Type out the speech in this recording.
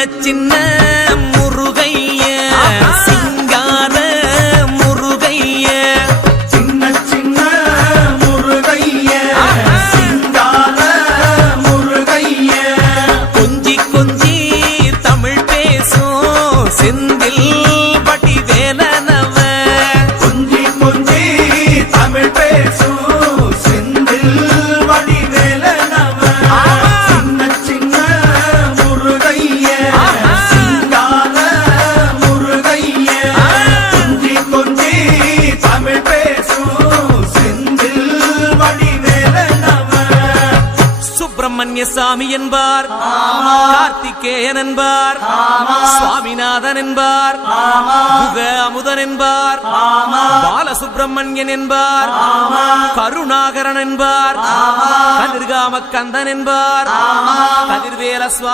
சின்ன முருகைய சிங்கார முருகைய சின்ன சின்ன முருகைய சிங்கார முருகைய கொஞ்சி கொஞ்சி தமிழ் பேசும் செந்தில் பட்டி வேலனவ கொஞ்சி கொஞ்சி தமிழ் பேசும் செந்தில் படி வேலனவ சின்ன சின்ன முருகைய சிங்கார முருகைய கொஞ்சி கொஞ்சி தமிழ் பேசும் செந்தில் படி வேலனவ சுப்பிரமணிய சாமி என்பார் கார்த்திகேயன் என்பார் சுவாமிநாதன் என்பார் முக அமுதன் என்பார் பாலசுப்பிரமணியன் என்பார் கருணாகரன் என்பார் கதிர்காம கந்தன் என்பார் கதிர்வேல